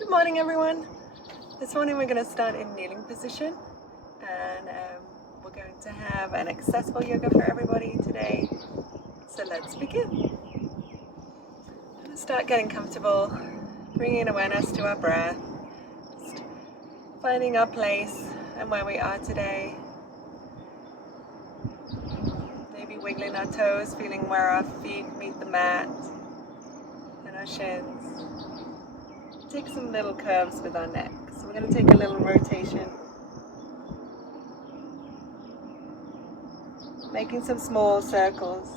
Good morning, everyone. This morning we're going to start in kneeling position, and we're going to have an accessible yoga for everybody today. So let's begin. Start getting comfortable, bringing awareness to our breath, just finding our place and where we are today. Maybe wiggling our toes, feeling where our feet meet the mat and our shins. Take some little curves with our neck. So we're going to take a little rotation. Making some small circles.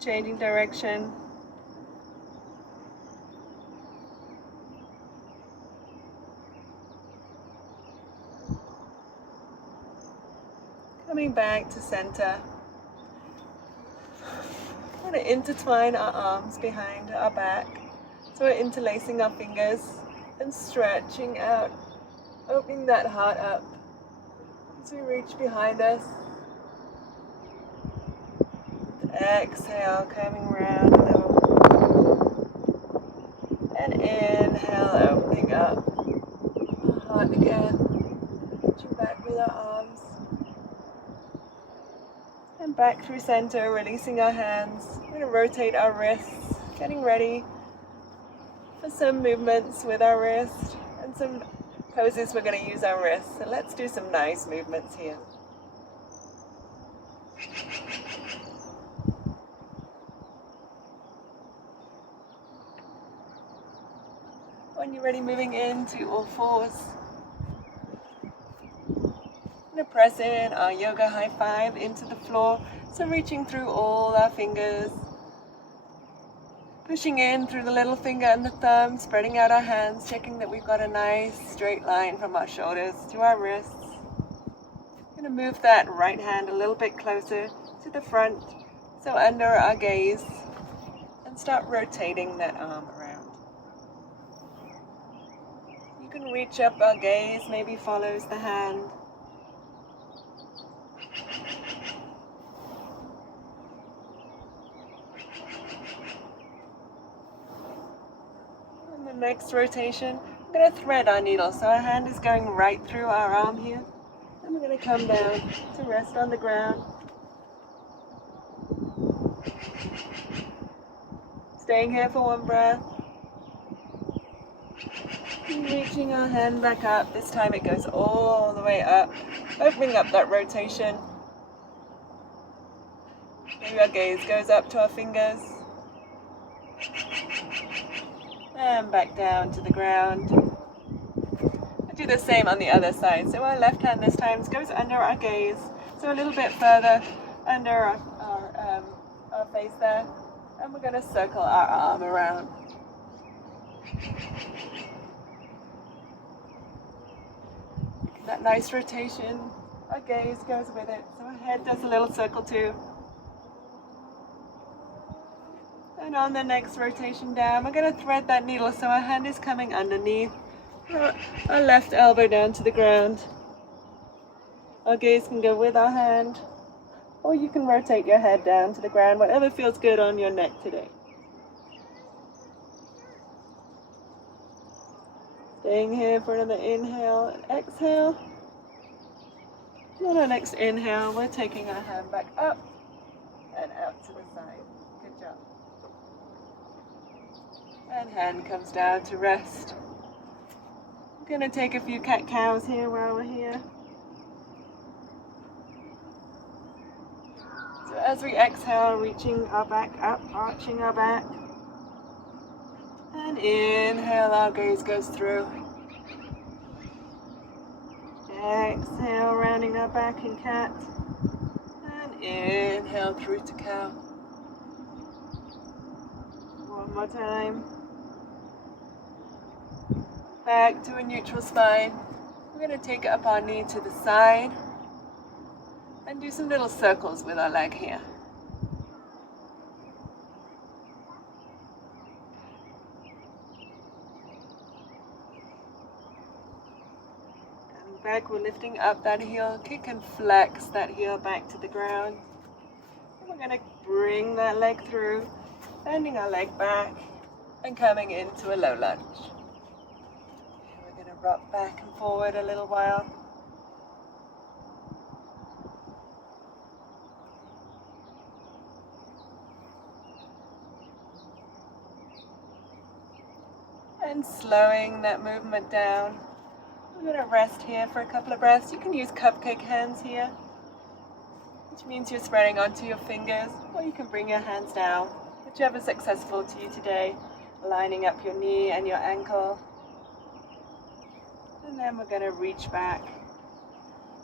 Changing direction. Coming back to center. We're going to intertwine our arms behind our back. So we're interlacing our fingers and stretching out, opening that heart up as we reach behind us. Exhale, coming around a little. And inhale, opening up our heart again. Reaching back with our arms. And back through center, releasing our hands. We're going to rotate our wrists, getting ready for some movements with our wrist and some poses we're going to use our wrists. So let's do some nice movements here. When you're ready, moving into all fours. We're going to press in our yoga high five into the floor. So reaching through all our fingers. Pushing in through the little finger and the thumb, spreading out our hands, checking that we've got a nice straight line from our shoulders to our wrists. Going to move that right hand a little bit closer to the front, so under our gaze, and start rotating that arm around. You can reach up, our gaze maybe follows the hand. Next rotation, I'm going to thread our needle, so our hand is going right through our arm here, and we're going to come down to rest on the ground. Staying here for one breath. And reaching our hand back up, this time it goes all the way up, opening up that rotation. Maybe our gaze goes up to our fingers. And back down to the ground. I do the same on the other side. So our left hand this time goes under our gaze. So a little bit further under our face there. And we're going to circle our arm around. That nice rotation. Our gaze goes with it. So our head does a little circle too. And on the next rotation down, we're going to thread that needle so our hand is coming underneath our left elbow down to the ground. Our gaze can go with our hand, or you can rotate your head down to the ground, whatever feels good on your neck today. Staying here for another inhale and exhale. And on our next inhale, we're taking our hand back up and out to the side. Good job. And hand comes down to rest. I'm going to take a few cat-cows here while we're here. So as we exhale, reaching our back up, arching our back. And inhale, our gaze goes through. Exhale, rounding our back in cat. And inhale through to cow. One more time. Back to a neutral spine. We're going to take up our knee to the side and do some little circles with our leg here. And back, we're lifting up that heel, kick and flex that heel back to the ground. And we're going to bring that leg through Bending our leg back and coming into a low lunge. We're going to rock back and forward a little while. And slowing that movement down. We're going to rest here for a couple of breaths. You can use cupcake hands here, which means you're spreading onto your fingers, or you can bring your hands down, whichever is successful to you today, lining up your knee and your ankle. And then we're going to reach back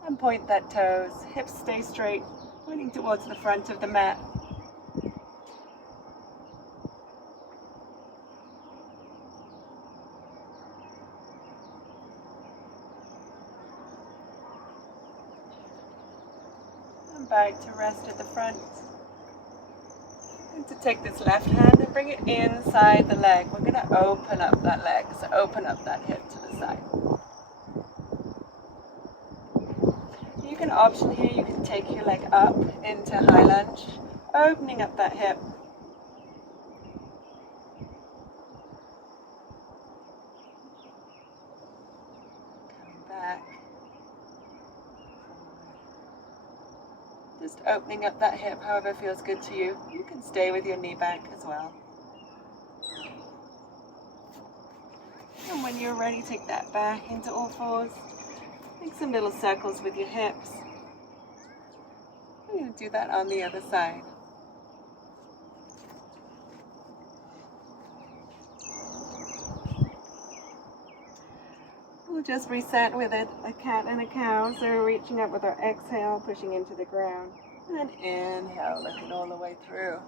and point that toes. Hips stay straight, pointing towards the front of the mat. Back to rest at the front. And to take this left hand and bring it inside the leg. We're going to open up that leg, so open up that hip to the side. You can option here, you can take your leg up into high lunge, opening up that hip. Come back. Just opening up that hip however feels good to you. You can stay with your knee back as well. And when you're ready, take that back into all fours. Make some little circles with your hips. We're going to do that on the other side. We'll just reset with a cat and a cow. So we're reaching up with our exhale, pushing into the ground. And inhale, looking all the way through.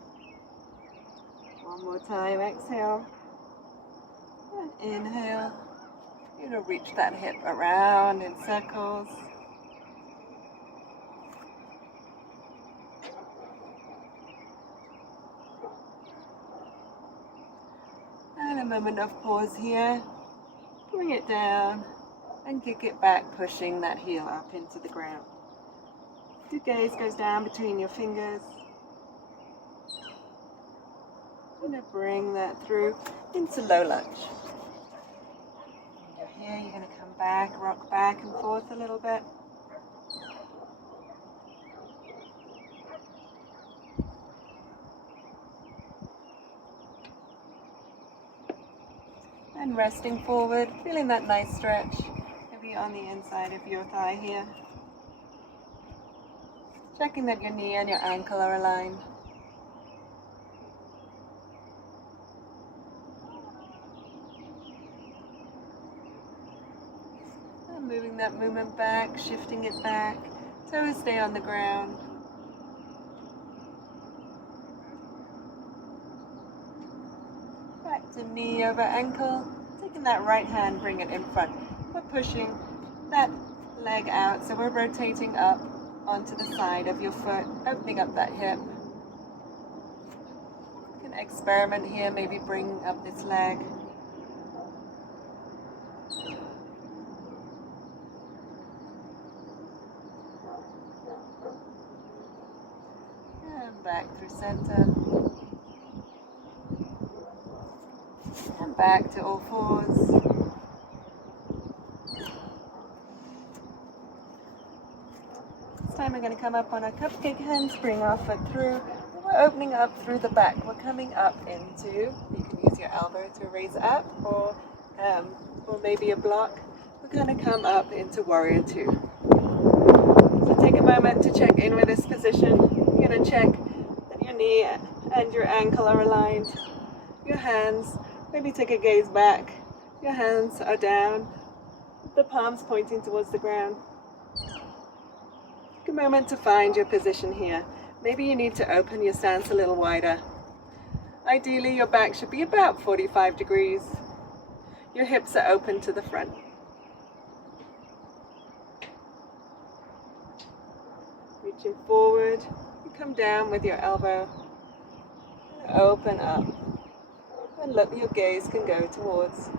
One more time, exhale. And inhale. You're going to reach that hip around in circles. And a moment of pause here. Bring it down and kick it back, pushing that heel up into the ground. Your gaze goes down between your fingers. You're going to bring that through into low lunge. When you're here, you're going to come back, rock back and forth a little bit. And resting forward, feeling that nice stretch, maybe on the inside of your thigh here. Checking that your knee and your ankle are aligned. And moving that movement back, shifting it back, toes stay on the ground. Back to knee over ankle, taking that right hand, bring it in front. We're pushing that leg out, so we're rotating up onto the side of your foot, opening up that hip. You can experiment here, maybe bring up this leg. And back through center. And back to all fours. Time we're going to come up on our cupcake hands, bring our foot through. We're opening up through the back. We're coming up into, you can use your elbow to raise up or maybe a block. We're going to come up into warrior two. So take a moment to check in with this position. You're going to check that your knee and your ankle are aligned. Your hands, maybe take a gaze back. Your hands are down, the palms pointing towards the ground. Take a moment to find your position here. Maybe you need to open your stance a little wider. Ideally, your back should be about 45 degrees. Your hips are open to the front. Reaching forward, you come down with your elbow. Open up. And look, your gaze can go towards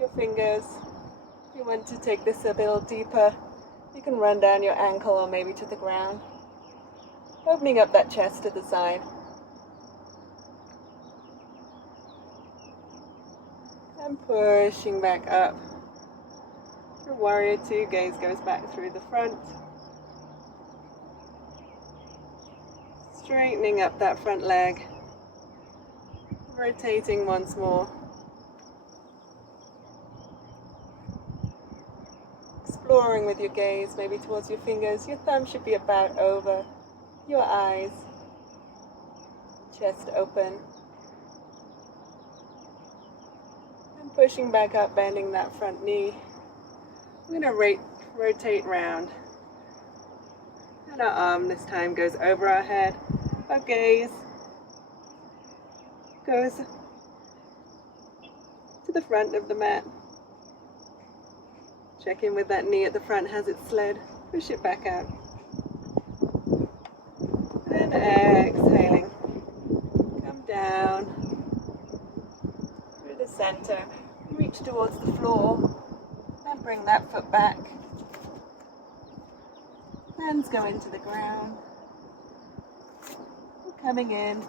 your fingers. If you want to take this a little deeper, you can run down your ankle or maybe to the ground. Opening up that chest to the side. And pushing back up. For warrior two, gaze goes back through the front. Straightening up that front leg. Rotating once more. Exploring with your gaze, maybe towards your fingers. Your thumb should be about over your eyes. Chest open. And pushing back up, bending that front knee. I'm going to rotate round. And our arm this time goes over our head. Our gaze goes to the front of the mat. Check in with that knee at the front. Has it slid? Push it back out. And exhaling. Come down through the center. Reach towards the floor. And bring that foot back. Hands go into the ground. We're coming in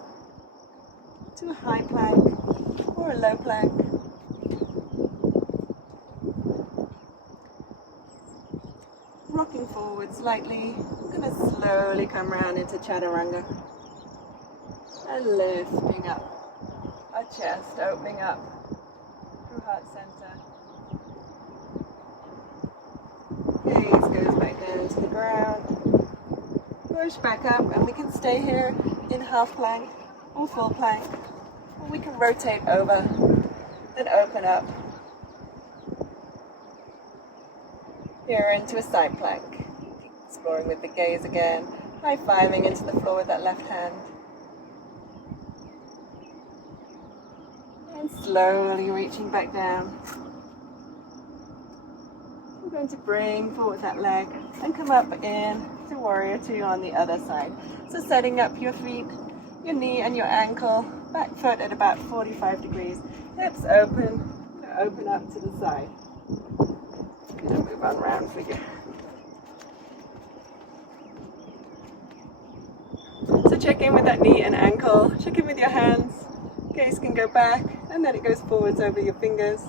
to a high plank or a low plank. Rocking forward slightly. We're going to slowly come around into chaturanga. And lifting up our chest, opening up through heart center. Gaze goes back down to the ground. Push back up, and we can stay here in half plank or full plank. Or we can rotate over and open up. Here into a side plank. Exploring with the gaze again. High-fiving into the floor with that left hand. And slowly reaching back down. We're going to bring forward that leg and come up in to warrior two on the other side. So setting up your feet, your knee and your ankle, back foot at about 45 degrees. Hips open, open up to the side. I'm going to move on round for you. So check in with that knee and ankle. Check in with your hands. Gaze can go back and then it goes forwards over your fingers.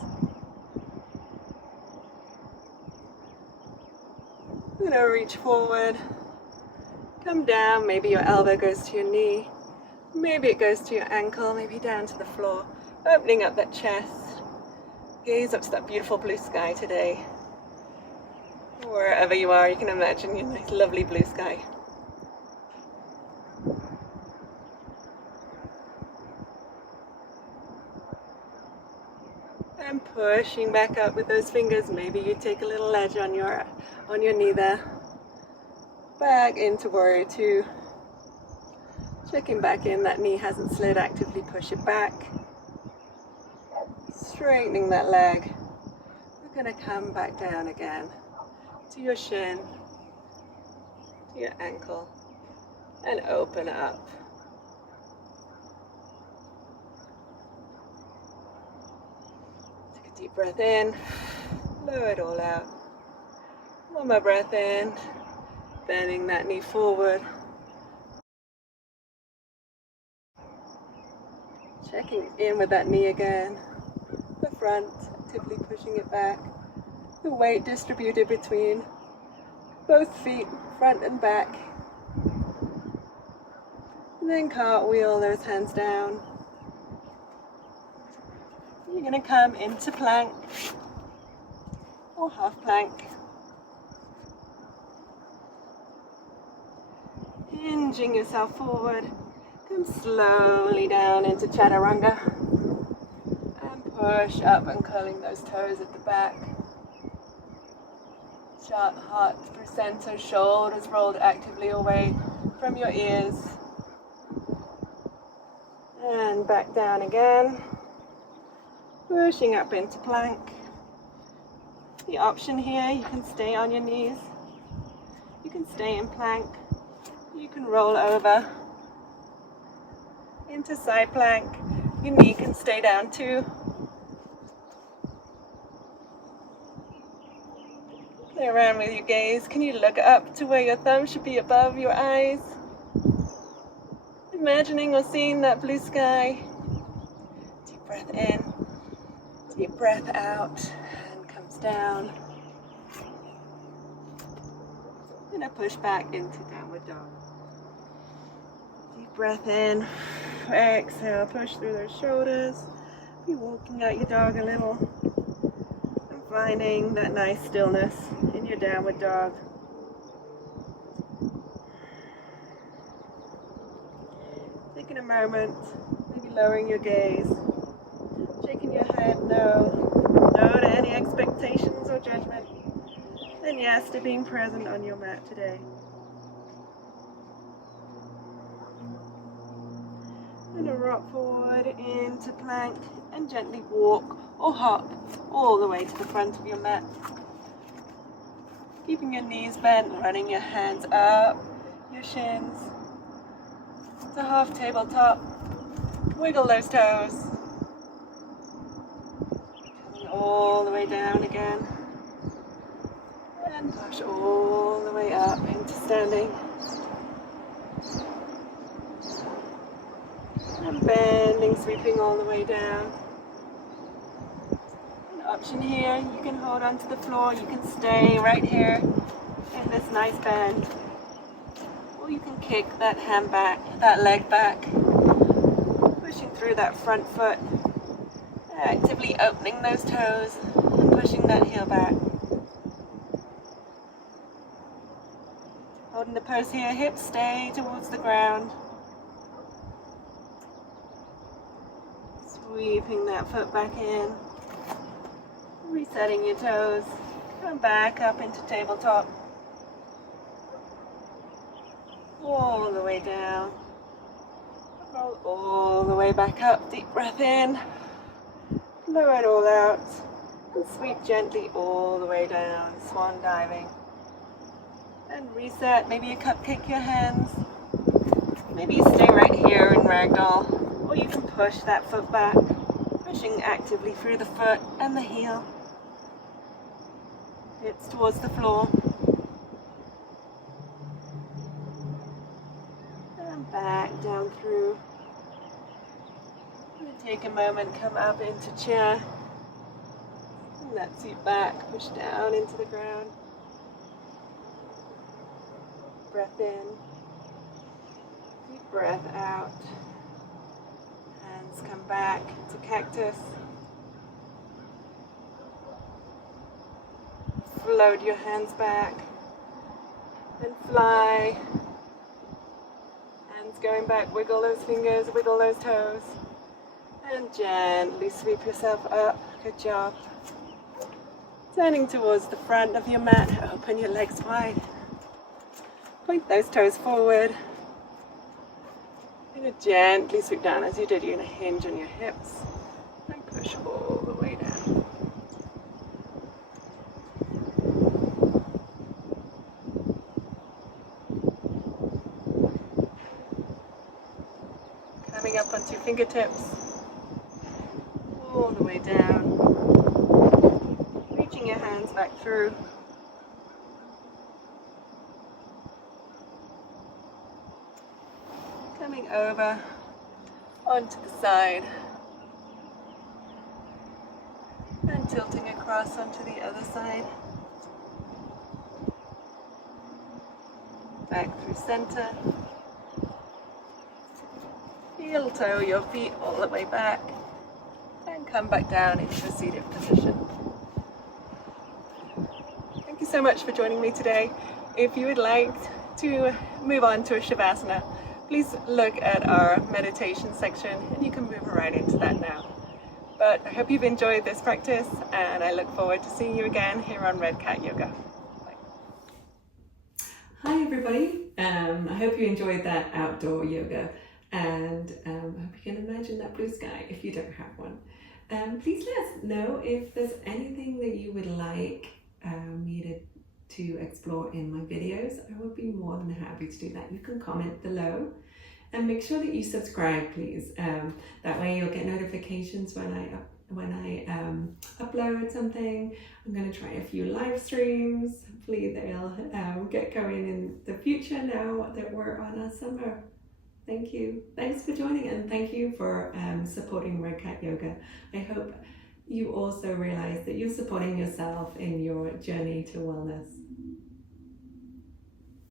I'm going to reach forward, come down, maybe your elbow goes to your knee, maybe it goes to your ankle, maybe down to the floor, opening up that chest, gaze up to that beautiful blue sky today. Wherever you are, you can imagine your nice lovely blue sky. And pushing back up with those fingers, maybe you take a little ledge on your knee there. Back into warrior two. Checking back in, that knee hasn't slid, actively push it back. Straightening that leg. We're going to come back down again to your shin, to your ankle, and open up. Take a deep breath in, blow it all out. One more breath in, bending that knee forward. Checking in with that knee again. The front, actively pushing it back. The weight distributed between both feet, front and back. And then cartwheel those hands down. You're going to come into plank or half plank. Hinging yourself forward, come slowly down into chaturanga and push up and curling those toes at the back. Heart through center, shoulders rolled actively away from your ears. And back down again, pushing up into plank. The option here, you can stay on your knees, you can stay in plank. You can roll over into side plank. Your knee can stay down too. Play around with your gaze. Can you look up to where your thumb should be above your eyes? Imagining or seeing that blue sky. Deep breath in. Deep breath out, hand comes down. And a push back into downward dog. Deep breath in, exhale, push through those shoulders. Be walking out your dog a little and finding that nice stillness in your downward dog. Taking a moment, maybe lowering your gaze, shaking your head no to any expectations or judgment, and yes to being present on your mat today. And a rock forward into plank and gently walk or hop all the way to the front of your mat. Keeping your knees bent, running your hands up, your shins. To half tabletop. Wiggle those toes. Coming all the way down again. And push all the way up into standing. And bending, sweeping all the way down. An option here, you can hold onto the floor, you can stay right here in this nice bend. Or you can kick that hand back, that leg back, pushing through that front foot, actively opening those toes and pushing that heel back. Holding the pose here, hips stay towards the ground. Sweeping that foot back in, resetting your toes, come back up into tabletop, all the way down, roll all the way back up, deep breath in, blow it all out, and sweep gently all the way down, swan diving, and reset. Maybe you cupcake your hands, maybe you stay right here in ragdoll. Or you can push that foot back, pushing actively through the foot and the heel. Hips towards the floor. And back down through. And take a moment, come up into chair. And that seat back, push down into the ground. Breath in. Deep breath out. Hands come back to cactus. Float your hands back and fly. Hands going back, wiggle those fingers, wiggle those toes. And gently sweep yourself up. Good job. Turning towards the front of your mat, open your legs wide. Point those toes forward. You're going to gently sweep down. As you did, you're going to hinge on your hips and push all the way down. Coming up onto your fingertips, all the way down. Reaching your hands back through. Coming over onto the side and tilting across onto the other side. Back through center. Heel toe your feet all the way back and come back down into a seated position. Thank you so much for joining me today. If you would like to move on to a Shavasana, please look at our meditation section and you can move right into that now. But I hope you've enjoyed this practice and I look forward to seeing you again here on Red Cat Yoga. Bye. Hi everybody, I hope you enjoyed that outdoor yoga and I hope you can imagine that blue sky if you don't have one. Please let us know if there's anything that you would like me to explore in my videos. I would be more than happy to do that. You can comment below and make sure that you subscribe, please. That way you'll get notifications when I upload something. I'm going to try a few live streams. Hopefully they'll get going in the future now that we're on our summer. Thank you. Thanks for joining and thank you for supporting Red Cat Yoga. I hope you also realize that you're supporting yourself in your journey to wellness.